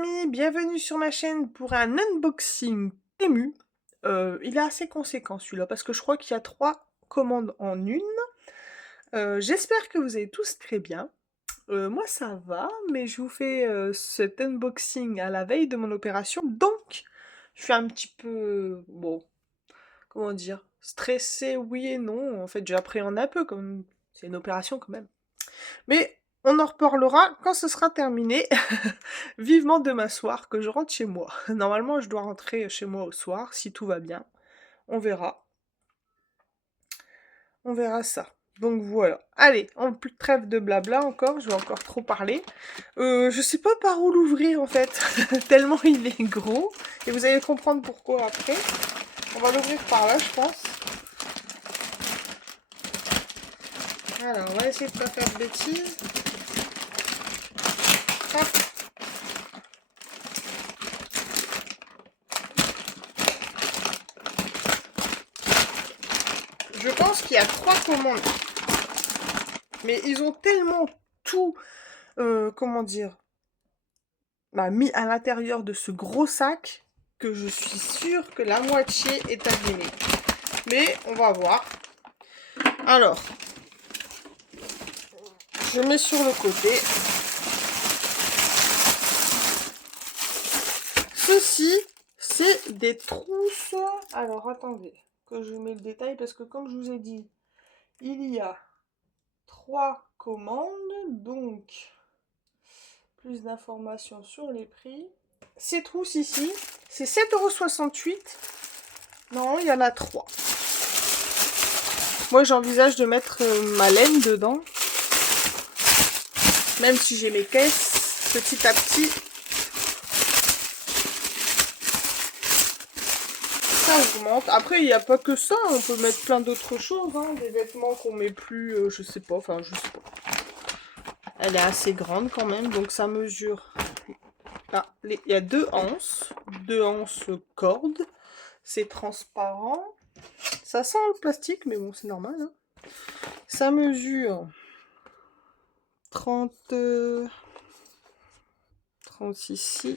amis, bienvenue sur ma chaîne pour un unboxing Temu. Il est assez conséquent celui-là parce que je crois qu'il y a 3 commandes en une. J'espère que vous allez tous très bien. Moi ça va, mais je vous fais cet unboxing à la veille de mon opération, donc je suis un petit peu, bon, comment dire, stressée, oui et non. En fait, j'appréhende un peu comme c'est une opération quand même. Mais on en reparlera quand ce sera terminé. Vivement demain soir que je rentre chez moi. Normalement, je dois rentrer chez moi au soir, si tout va bien. On verra. On verra ça. Donc voilà. Allez, en plus de trêve de blabla encore, je vais encore trop parler. Je sais pas par où l'ouvrir en fait, tellement il est gros. Et vous allez comprendre pourquoi après. On va l'ouvrir par là, je pense. Alors, on va essayer de pas faire de bêtises. Hop. Je pense qu'il y a 3 commandes. Mais ils ont tellement tout, comment dire, mis à l'intérieur de ce gros sac que je suis sûre que la moitié est abîmée. Mais on va voir. Alors, je mets sur le côté. Ceci, c'est des trousses. Alors, attendez, que je mets le détail parce que comme je vous ai dit, il y a 3 commandes. Donc, plus d'informations sur les prix. Ces trousses ici, c'est 7,68 €. Non, il y en a 3. Moi, j'envisage de mettre ma laine dedans. Même si j'ai mes caisses, petit à petit, ça augmente. Après, il n'y a pas que ça. On peut mettre plein d'autres choses. Hein. Des vêtements qu'on met plus, je sais pas. Enfin, je sais pas. Elle est assez grande quand même. Donc, ça mesure... Ah, il y a 2 anses. 2 anses cordes. C'est transparent. Ça sent le plastique, mais bon, c'est normal. Hein. Ça mesure 30... 36.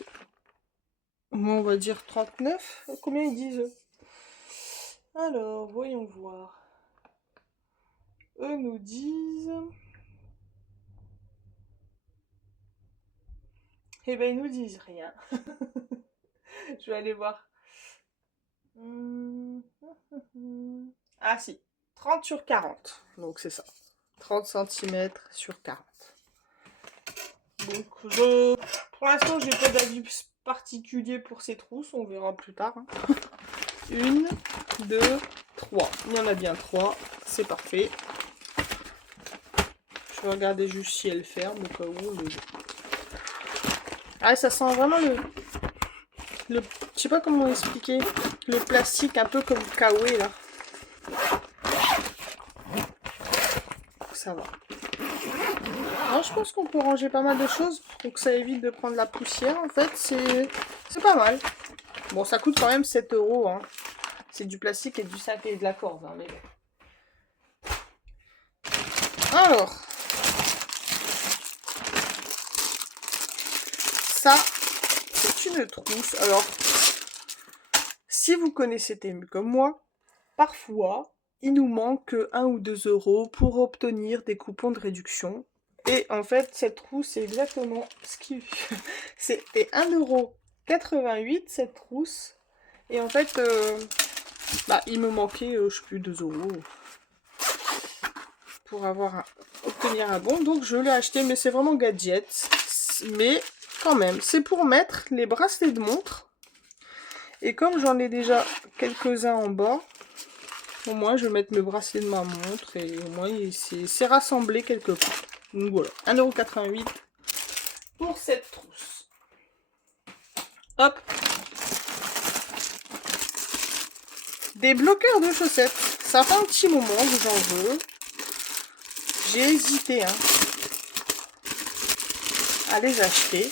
On va dire 39. Combien ils disent? Alors, voyons voir. Eux nous disent... Eh ben, ils nous disent rien. Je vais aller voir. Ah si, 30 sur 40. Donc c'est ça. 30 cm sur 40. Donc pour l'instant, j'ai pas d'avis particulier pour ces trousses. On verra plus tard. Hein. 1, 2, 3. Il y en a bien 3. C'est parfait. Je vais regarder juste si elle ferme au cas où. Mais... Ah, ça sent vraiment je sais pas comment expliquer. Le plastique un peu comme Kawaii là. Ça va. Alors, je pense qu'on peut ranger pas mal de choses pour que ça évite de prendre la poussière. En fait, c'est pas mal. Bon, ça coûte quand même 7 €. Hein. C'est du plastique et du sac et de la corde. Hein, mais... Alors, ça, c'est une trousse. Alors, si vous connaissez Temu comme moi, parfois, il nous manque 1 ou 2 € pour obtenir des coupons de réduction. Et en fait, cette trousse, c'est exactement ce qui... C'était 1,88 € cette trousse. Et en fait, il me manquait, je sais plus, 2 € pour obtenir un bon. Donc je l'ai acheté, mais c'est vraiment gadget. Mais quand même, c'est pour mettre les bracelets de montre. Et comme j'en ai déjà quelques-uns en bas, au moins je vais mettre mes bracelets de ma montre et au moins c'est rassemblé quelque part. Donc voilà, 1,88 € pour cette trousse. Hop. Des bloqueurs de chaussettes. Ça fait un petit moment que j'en veux. J'ai hésité à les acheter.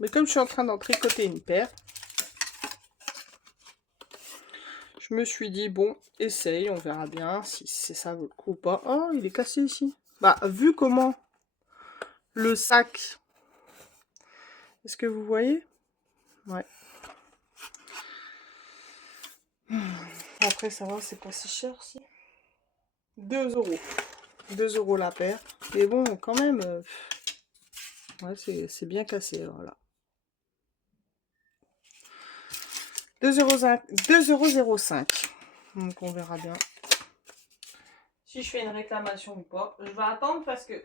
Mais comme je suis en train d'en tricoter une paire, je me suis dit, bon, essaye, on verra bien si ça vaut le coup ou pas. Oh, il est cassé ici. Vu comment le sac Est-ce que vous voyez? Ouais. Après, ça va, c'est pas si cher, si. 2 euros. 2 euros la paire. Mais bon, quand même, ouais, c'est bien cassé, voilà. 2,05 €. Donc, on verra bien si je fais une réclamation ou pas. Je vais attendre parce que,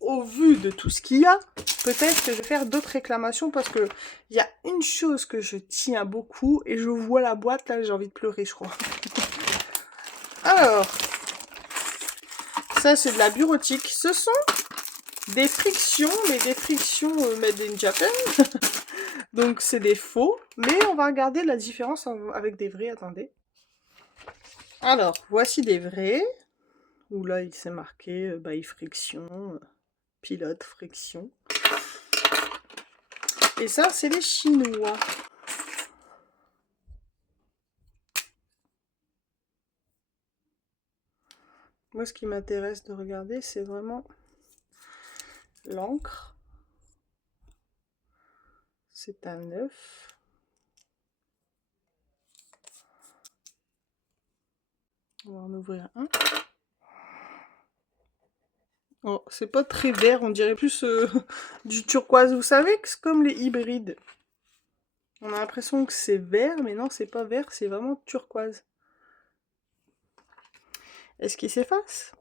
au vu de tout ce qu'il y a, peut-être que je vais faire d'autres réclamations parce que il y a une chose que je tiens beaucoup et je vois la boîte, là, j'ai envie de pleurer, je crois. Alors, ça, c'est de la bureautique. Ce sont des frictions, mais des frictions made in Japan. Donc, c'est des faux. Mais on va regarder la différence avec des vrais. Attendez. Alors, voici des vrais. Où là, il s'est marqué by friction, pilote friction. Et ça, c'est les Chinois. Moi, ce qui m'intéresse de regarder, c'est vraiment l'encre. C'est un 9. On va en ouvrir un. Oh, c'est pas très vert, on dirait plus du turquoise. Vous savez que c'est comme les hybrides. On a l'impression que c'est vert, mais non, c'est pas vert, c'est vraiment turquoise. Est-ce qu'il s'efface?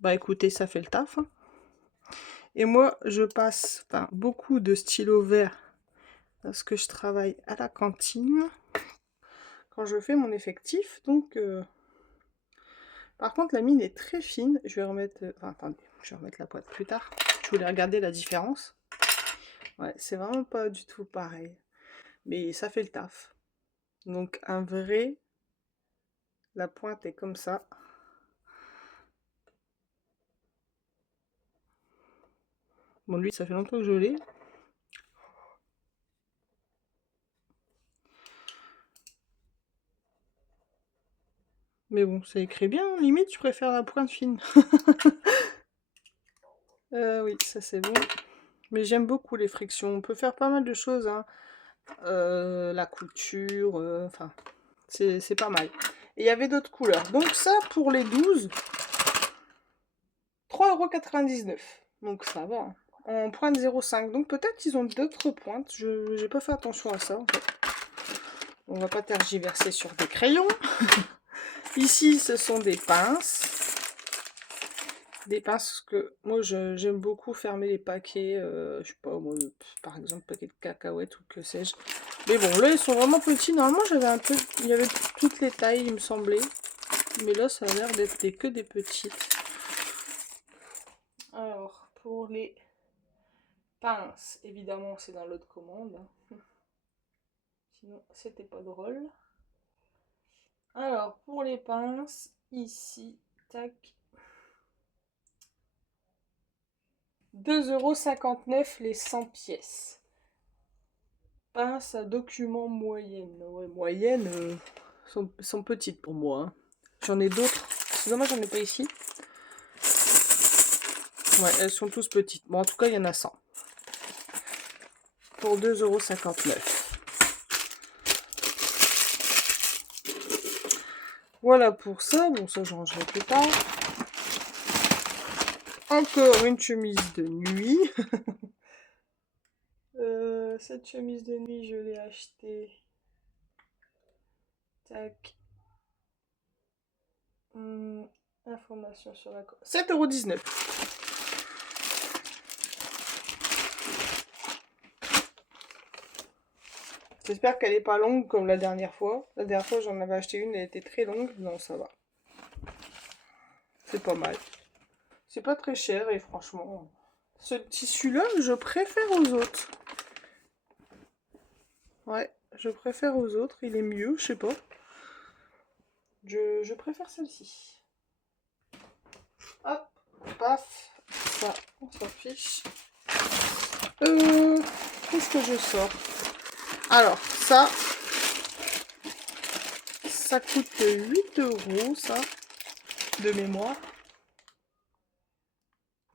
Bah écoutez, ça fait le taf. Hein. Et moi, je passe beaucoup de stylos verts parce que je travaille à la cantine quand je fais mon effectif. Donc, par contre, la mine est très fine. Je vais remettre... attendez, je vais remettre la boîte plus tard. Je voulais regarder la différence. Ouais, c'est vraiment pas du tout pareil. Mais ça fait le taf. Donc, un vrai... La pointe est comme ça. Bon, lui, ça fait longtemps que je l'ai. Mais bon, ça écrit bien. Limite, je préfère la pointe fine. Oui, ça c'est bon. Mais j'aime beaucoup les frictions. On peut faire pas mal de choses. Hein. La couture, enfin, c'est pas mal. Et il y avait d'autres couleurs. Donc ça, pour les 12, 3,99 €. Donc ça va. Hein. En pointe 0,5. Donc peut-être qu'ils ont d'autres pointes. Je n'ai pas fait attention à ça. En fait. On va pas tergiverser sur des crayons. Ici, ce sont des pinces. Des pinces que moi j'aime beaucoup fermer les paquets, je sais pas moi, par exemple paquets de cacahuètes ou que sais-je. Mais bon là ils sont vraiment petits, normalement j'avais un peu, il y avait toutes les tailles il me semblait. Mais là ça a l'air d'être que des petites. Alors pour les pinces, évidemment c'est dans l'autre commande. Sinon c'était pas drôle. Alors pour les pinces, ici, tac. 2,59 € les 100 pièces. Pince à document moyenne. Ouais, moyenne, sont petites pour moi. Hein. J'en ai d'autres. C'est dommage, j'en ai pas ici. Ouais, elles sont tous petites. Bon, en tout cas, il y en a 100. Pour 2,59 €. Voilà pour ça. Bon, ça, je rangerai plus tard. Encore une chemise de nuit. Cette chemise de nuit, je l'ai achetée. Tac. Information sur la... 7,19 €. J'espère qu'elle n'est pas longue comme la dernière fois. La dernière fois, j'en avais acheté une, elle était très longue. Non, ça va. C'est pas mal. C'est pas très cher et franchement, ce tissu-là, je préfère aux autres. Ouais, je préfère aux autres. Il est mieux, je sais pas. Je préfère celle-ci. Hop, paf. Ça, on s'en fiche. Qu'est-ce que je sors? Alors, ça coûte 8 €, ça, de mémoire.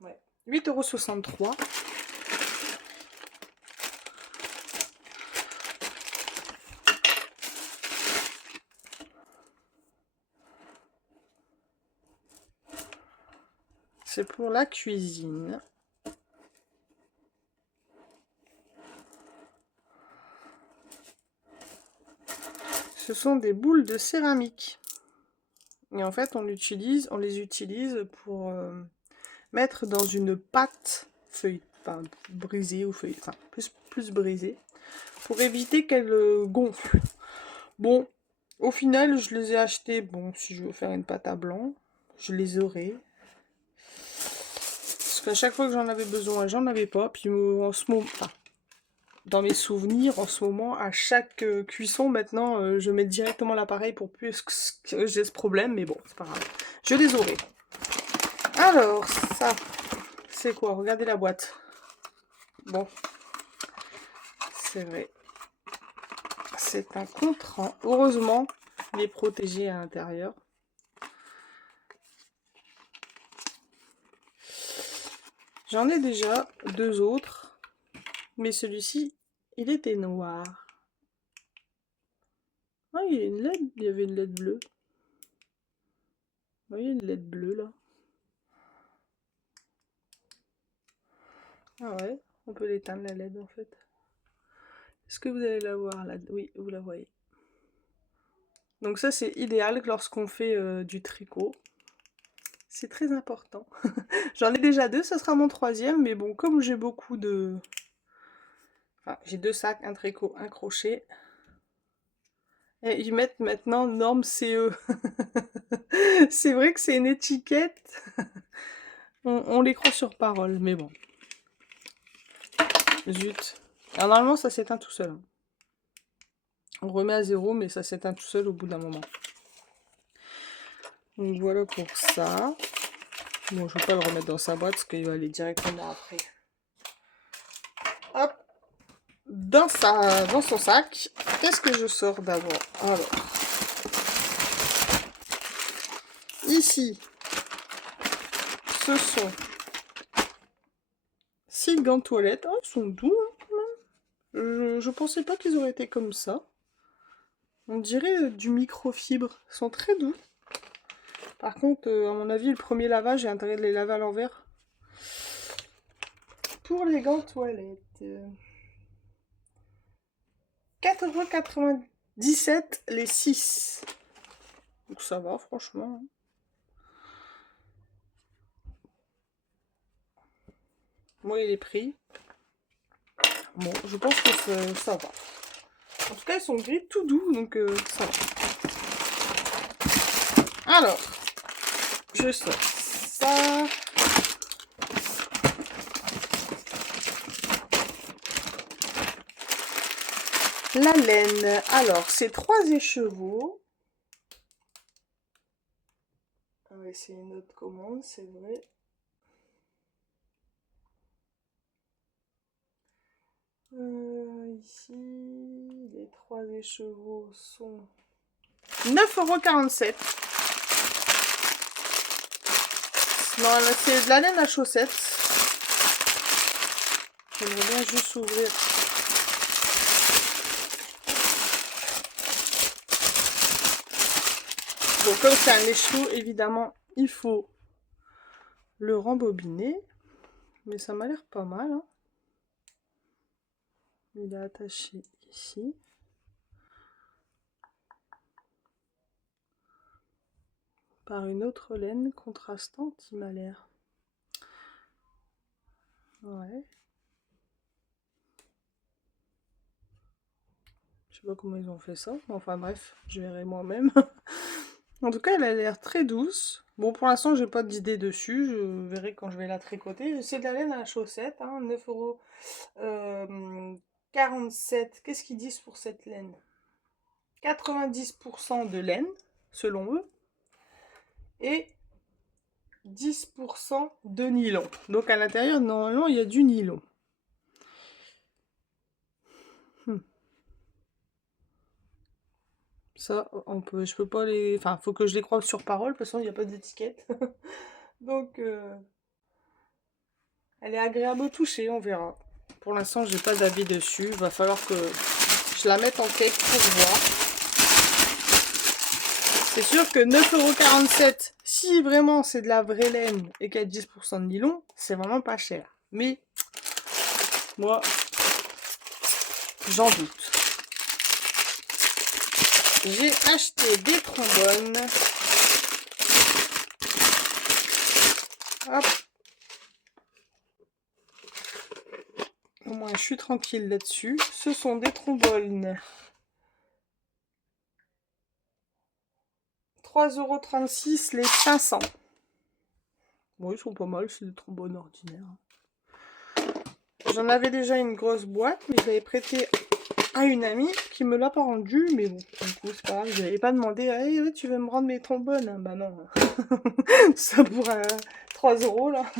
Ouais, 8,63 €. c'est pour la cuisine. Ce sont des boules de céramique. Et en fait, on les utilise pour mettre dans une pâte feuille, enfin, brisée ou feuille, enfin plus brisée, pour éviter qu'elle gonfle. Bon, au final, je les ai achetés, bon, si je veux faire une pâte à blanc, je les aurai. Parce qu'à chaque fois que j'en avais besoin, j'en avais pas. Puis en ce moment, enfin, dans mes souvenirs, en ce moment, à chaque cuisson, maintenant, je mets directement l'appareil pour plus que j'ai ce problème. Mais bon, c'est pas grave. Je les aurai. Alors, ça, c'est quoi? Regardez la boîte. Bon, c'est vrai. C'est un contrant. Heureusement, il est protégé à l'intérieur. J'en ai déjà 2 autres. Mais celui-ci, il était noir. Ah, il y a une LED. Il y avait une LED bleue. Vous voyez une LED bleue là. Ah ouais, on peut l'éteindre la LED en fait. Est-ce que vous allez la voir là? Oui, vous la voyez. Donc ça c'est idéal lorsqu'on fait du tricot. C'est très important. J'en ai déjà 2, ce sera mon 3e, mais bon, comme j'ai beaucoup de... Enfin, j'ai 2 sacs, un tricot, un crochet. Et ils mettent maintenant norme CE. C'est vrai que c'est une étiquette. On les croit sur parole, mais bon. Zut. Alors, normalement, ça s'éteint tout seul. On remet à 0, mais ça s'éteint tout seul au bout d'un moment. Donc voilà pour ça. Bon, je ne vais pas le remettre dans sa boîte parce qu'il va aller directement après. Hop. Dans son sac. Qu'est-ce que je sors d'abord? Alors. Ici. Ce sont 6 gants de toilette. Oh, ils sont doux, hein, quand même. Je pensais pas qu'ils auraient été comme ça. On dirait du microfibre. Ils sont très doux. Par contre, à mon avis, le premier lavage, j'ai intérêt de les laver à l'envers. Pour les gants de toilette. 4,97 € les 6. Donc ça va, franchement. Moi, il est pris. Bon, je pense que ça va. En tout cas, ils sont gris tout doux, donc ça va. Alors, je sors ça. La laine. Alors, c'est 3 écheveaux. Ah ouais, c'est une autre commande, c'est vrai. Ici, les 3 écheveaux sont 9,47 €. Non, c'est de la laine à chaussettes. J'aimerais bien juste ouvrir. Bon, comme c'est un écheveau, évidemment, il faut le rembobiner. Mais ça m'a l'air pas mal, hein. Il est attaché ici. Par une autre laine contrastante, il m'a l'air. Ouais. Je sais pas comment ils ont fait ça. Enfin bref, je verrai moi-même. En tout cas, elle a l'air très douce. Bon, pour l'instant, j'ai pas d'idée dessus. Je verrai quand je vais la tricoter. C'est de la laine à la chaussette, hein, 9,47 €. Qu'est-ce qu'ils disent pour cette laine? 90% de laine, selon eux, et 10% de nylon. Donc à l'intérieur, normalement, il y a du nylon. Ça, je peux pas les... Enfin, faut que je les croie sur parole, parce qu'il n'y a pas d'étiquette. Donc, elle est agréable au toucher, on verra. Pour l'instant, j'ai pas d'avis dessus. Il va falloir que je la mette en cake pour voir. C'est sûr que 9,47 €, si vraiment c'est de la vraie laine et qu'il y a 10% de nylon, c'est vraiment pas cher. Mais moi, j'en doute. J'ai acheté des trombones. Hop. Au moins, je suis tranquille là-dessus. Ce sont des trombones. 3,36 € les 500. Bon, ils sont pas mal, c'est des trombones ordinaires. J'en avais déjà une grosse boîte, mais je l'avais prêté à une amie qui me l'a pas rendu. Mais bon, du coup, c'est pas grave, je n'avais pas demandé hey, ouais, tu veux me rendre mes trombones? Bah non. Ça pour 3 € là.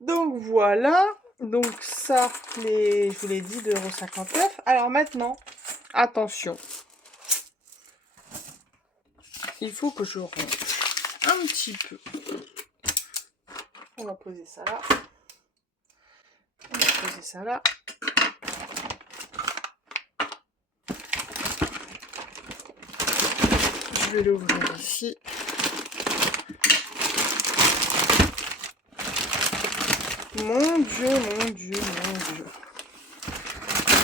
Donc voilà. Donc ça, je vous l'ai dit, 2,59 €. Alors maintenant, attention. Il faut que je ronge un petit peu. On va poser ça là. On va poser ça là. Je vais l'ouvrir ici. Mon Dieu, mon Dieu, mon Dieu.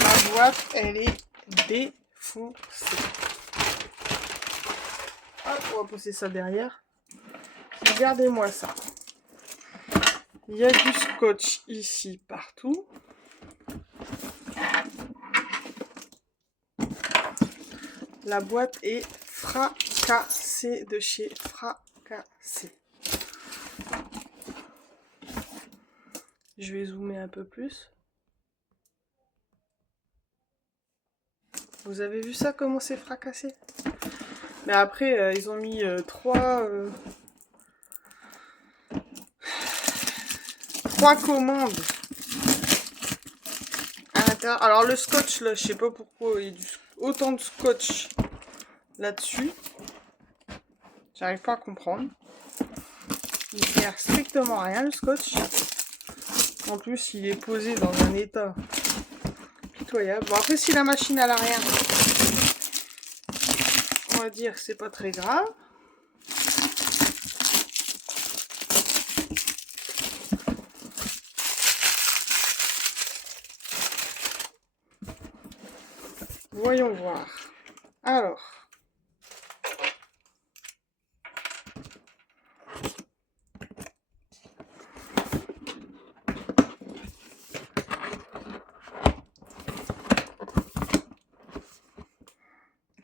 Ma boîte, elle est défoncée. Hop, on va poser ça derrière. Regardez-moi ça. Il y a du scotch ici partout. La boîte est fracassée de chez Fracassé. Je vais zoomer un peu plus. Vous avez vu ça, comment c'est fracassé? Mais après, ils ont mis trois commandes à l'intérieur. Alors le scotch, là, je sais pas pourquoi il y a autant de scotch là-dessus. J'arrive pas à comprendre. Il sert strictement à rien, le scotch. En plus, il est posé dans un état pitoyable. Bon, après, si la machine elle a rien, on va dire que c'est pas très grave. Voyons voir. Alors.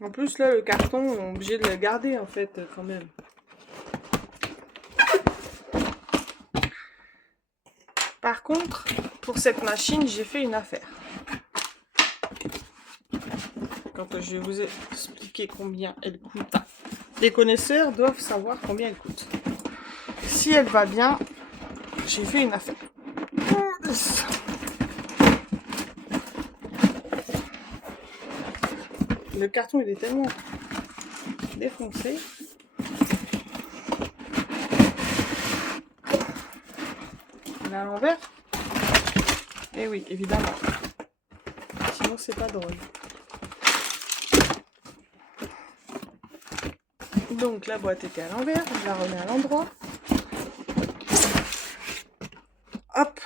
En plus, là, le carton, on est obligé de le garder, en fait, quand même. Par contre, pour cette machine, j'ai fait une affaire. Quand je vais vous expliquer combien elle coûte. Les connaisseurs doivent savoir combien elle coûte. Si elle va bien, j'ai fait une affaire. Le carton, il est tellement défoncé. On est à l'envers. Eh oui, évidemment. Sinon, c'est pas drôle. Donc, la boîte était à l'envers. Je la remets à l'endroit. Hop.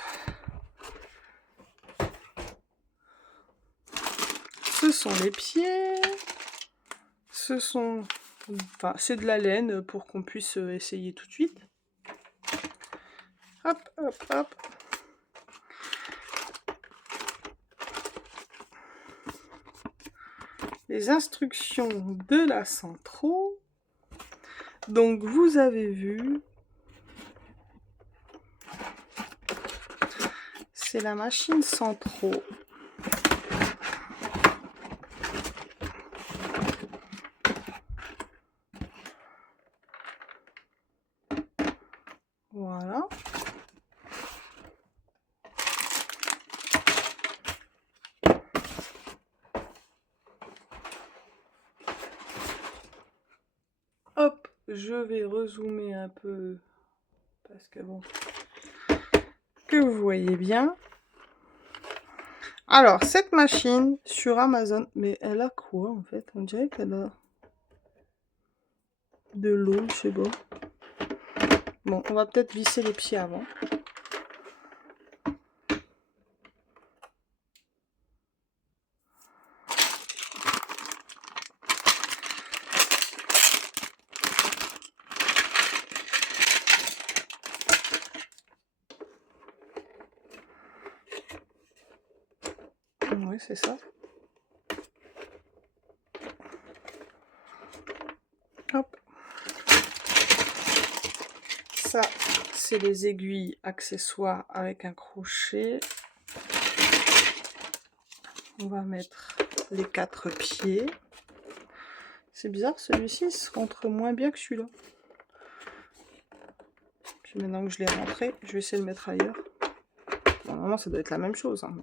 Ce sont les pieds. Ce sont... Enfin, c'est de la laine pour qu'on puisse essayer tout de suite. Hop, hop, hop. Les instructions de la Centro. Donc, vous avez vu... C'est la machine Centro. Voilà. Hop, je vais rezoomer un peu parce que bon, que vous voyez bien. Alors, cette machine sur Amazon, mais elle a quoi en fait? On dirait qu'elle a... de l'eau, je sais pas. Bon, on va peut-être visser les pieds avant. Oui, c'est ça. Hop. Ça, c'est les aiguilles accessoires avec un crochet. On va mettre les 4 pieds. C'est bizarre, celui-ci il se rentre moins bien que celui-là. Puis maintenant que je l'ai rentré, je vais essayer de le mettre ailleurs. Bon, normalement, ça doit être la même chose. Hein.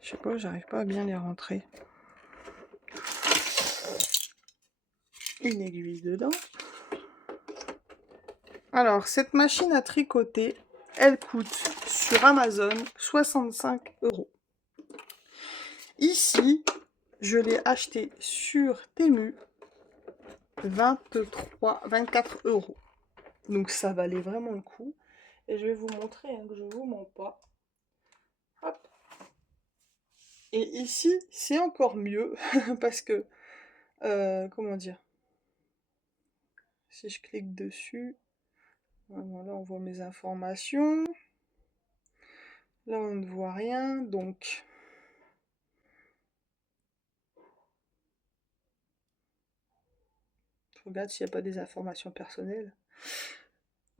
Je sais pas, j'arrive pas à bien les rentrer. Une aiguille dedans. Alors, cette machine à tricoter, elle coûte sur Amazon 65 €. Ici, je l'ai acheté sur Temu 24 €. Donc ça valait vraiment le coup. Et je vais vous montrer, hein, que je vous mens pas. Hop. Et ici, c'est encore mieux parce que, comment dire, si je clique dessus, voilà, on voit mes informations. Là, on ne voit rien, donc je regarde s'il n'y a pas des informations personnelles.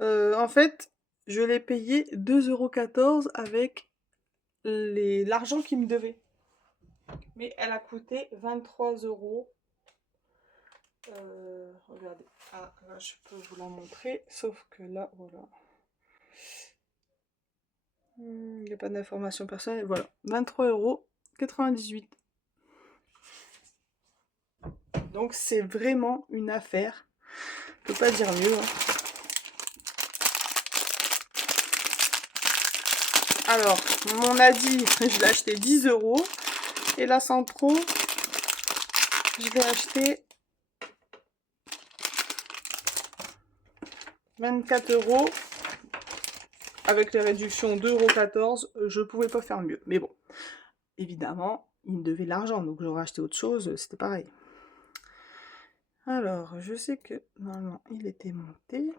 En fait, je l'ai payé 2,14 € avec l'argent qu'il me devait. Mais elle a coûté 23 €. Regardez. Ah, là, je peux vous la montrer. Sauf que là, voilà. Il n'y a pas d'informations personnelles. Voilà. 23,98 €. Donc, c'est vraiment une affaire. Je peux pas dire mieux. Hein. Alors, mon Adi, je l'ai acheté 10 €. Et la Santro, je l'ai acheté 24 €. Avec les réductions 2,14 €, je pouvais pas faire mieux. Mais bon, évidemment, il me devait l'argent, donc j'aurais acheté autre chose, c'était pareil. Alors, je sais que normalement, il était monté.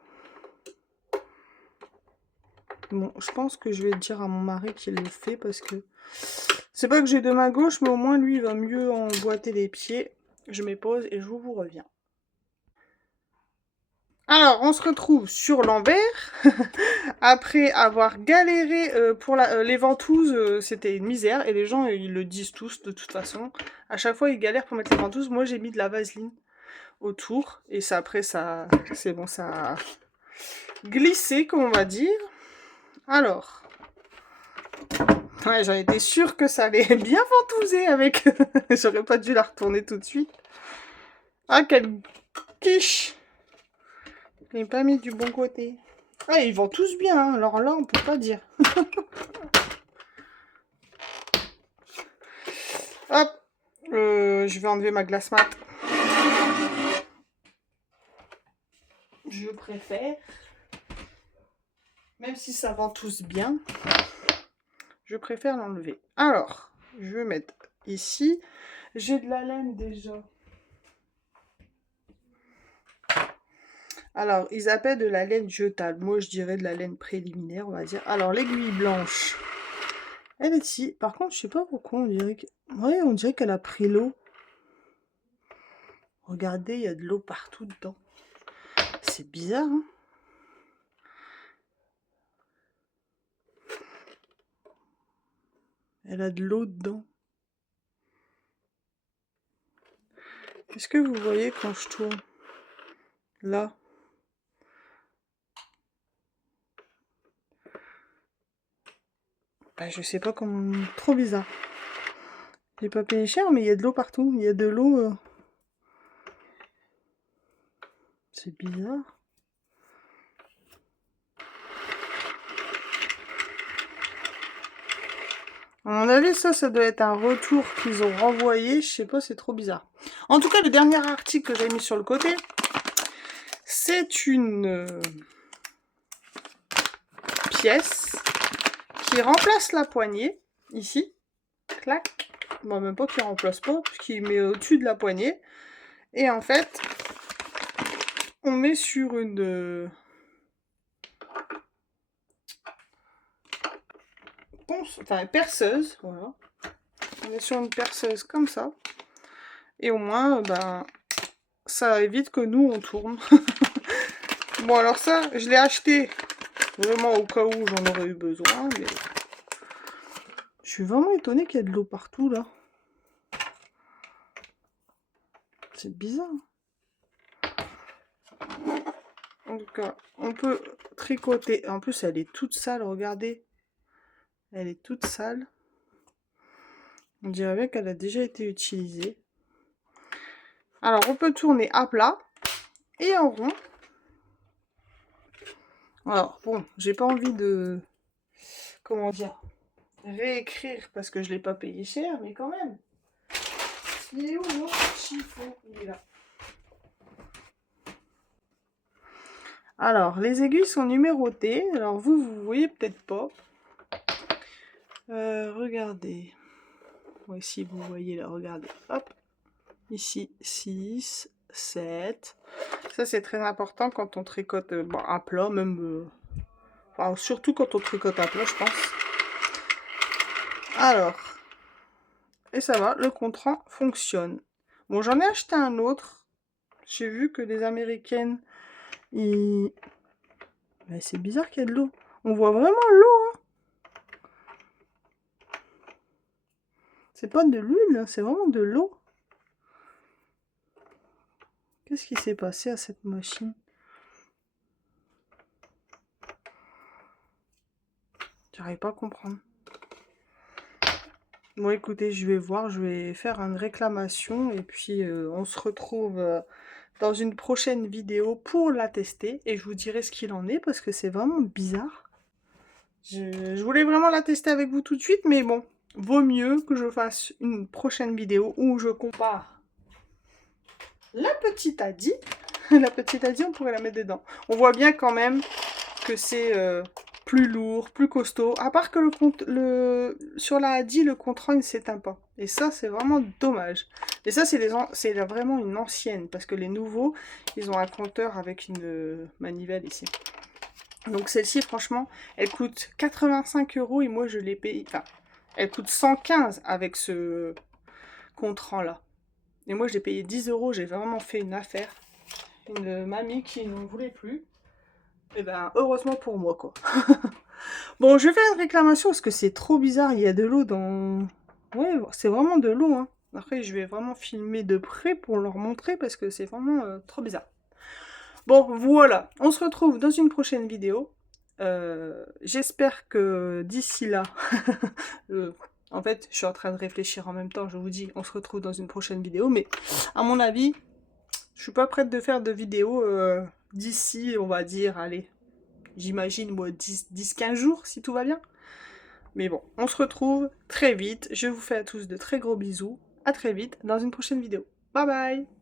Bon, je pense que je vais dire à mon mari qu'il le fait parce que c'est pas que j'ai deux mains gauches, mais au moins lui, il va mieux emboîter les pieds. Je mets pause et je vous reviens. Alors, on se retrouve sur l'envers. Après avoir galéré pour les ventouses, c'était une misère. Et les gens, ils le disent tous, de toute façon. À chaque fois, ils galèrent pour mettre les ventouses. Moi, j'ai mis de la vaseline autour. Et ça, après, ça... c'est bon, ça a glissé, comme on va dire. Alors... Ouais, j'en étais sûre que ça allait bien ventouser avec... J'aurais pas dû la retourner tout de suite. Ah, quelle quiche! Je l'ai pas mis du bon côté. Ah, ils vont tous bien, hein. Alors là, on peut pas dire. Hop, je vais enlever ma glace mat. Je préfère. Même si ça vend tous bien, je préfère l'enlever. Alors, je vais mettre ici. J'ai de la laine déjà. Alors, ils appellent de la laine jetable. Moi, je dirais de la laine préliminaire, on va dire. Alors, l'aiguille blanche. Elle est ici. Par contre, je sais pas pourquoi on dirait que... Ouais, on dirait qu'elle a pris l'eau. Regardez, il y a de l'eau partout dedans. C'est bizarre, hein? Elle a de l'eau dedans. Est-ce que vous voyez quand je tourne? Là. Bah, je sais pas comment... Trop bizarre. J'ai pas payé cher, mais il y a de l'eau partout. Il y a de l'eau... C'est bizarre. À mon avis, ça doit être un retour qu'ils ont renvoyé. Je sais pas, c'est trop bizarre. En tout cas, le dernier article que j'ai mis sur le côté, c'est une pièce qui remplace la poignée, ici. Clac. Bon, même pas qu'il remplace pas, puisqu'il met au-dessus de la poignée. Et en fait, on met sur une ponce, enfin perceuse, voilà. On est sur une perceuse comme ça. Et au moins, ben, ça évite que nous, on tourne. Bon, alors ça, je l'ai acheté vraiment au cas où j'en aurais eu besoin. Mais je suis vraiment étonnée qu'il y ait de l'eau partout, là. C'est bizarre. En tout cas, on peut tricoter. En plus, elle est toute sale, regardez. Elle est toute sale. On dirait bien qu'elle a déjà été utilisée. Alors, on peut tourner à plat et en rond. Alors, bon, j'ai pas envie de... Comment dire, réécrire parce que je l'ai pas payé cher, mais quand même. Il est où mon chiffon? Il est là. Alors, les aiguilles sont numérotées. Alors, vous voyez peut-être pas. Regardez. Moi, si vous voyez là, regardez. Hop. Ici, 6, 7. Ça, c'est très important quand on tricote bon, à plat, même... enfin, surtout quand on tricote à plat, je pense. Alors... Et ça va, le contrant fonctionne. Bon, j'en ai acheté un autre. J'ai vu que les Américaines, ils... Mais c'est bizarre qu'il y ait de l'eau. On voit vraiment l'eau, hein. C'est pas de l'huile, c'est vraiment de l'eau. Qu'est-ce qui s'est passé à cette machine? J'arrive pas à comprendre. Bon, écoutez, je vais voir, je vais faire une réclamation et puis on se retrouve dans une prochaine vidéo pour la tester et je vous dirai ce qu'il en est parce que c'est vraiment bizarre. Je voulais vraiment la tester avec vous tout de suite, mais bon, vaut mieux que je fasse une prochaine vidéo où je compare la petite Adi. La petite Adi, on pourrait la mettre dedans. On voit bien quand même que c'est plus lourd, plus costaud. À part que sur la Adi, le contrant ne s'éteint pas. Et ça, c'est vraiment dommage. Et ça, c'est vraiment une ancienne. Parce que les nouveaux, ils ont un compteur avec une manivelle ici. Donc celle-ci, franchement, elle coûte 85 € et moi, je l'ai payé... Enfin, elle coûte 115 avec ce contrant-là. Et moi, j'ai payé 10 €. J'ai vraiment fait une affaire. Une mamie qui n'en voulait plus. Et ben, heureusement pour moi, quoi. Bon, je vais faire une réclamation parce que c'est trop bizarre. Il y a de l'eau dans... Ouais, c'est vraiment de l'eau, hein. Après, je vais vraiment filmer de près pour leur montrer parce que c'est vraiment trop bizarre. Bon, voilà. On se retrouve dans une prochaine vidéo. J'espère que d'ici là... en fait, je suis en train de réfléchir en même temps. Je vous dis, on se retrouve dans une prochaine vidéo. Mais à mon avis, je suis pas prête de faire de vidéo d'ici, on va dire, allez... J'imagine, moi, 10-15 jours, si tout va bien. Mais bon, on se retrouve très vite. Je vous fais à tous de très gros bisous. À très vite dans une prochaine vidéo. Bye bye!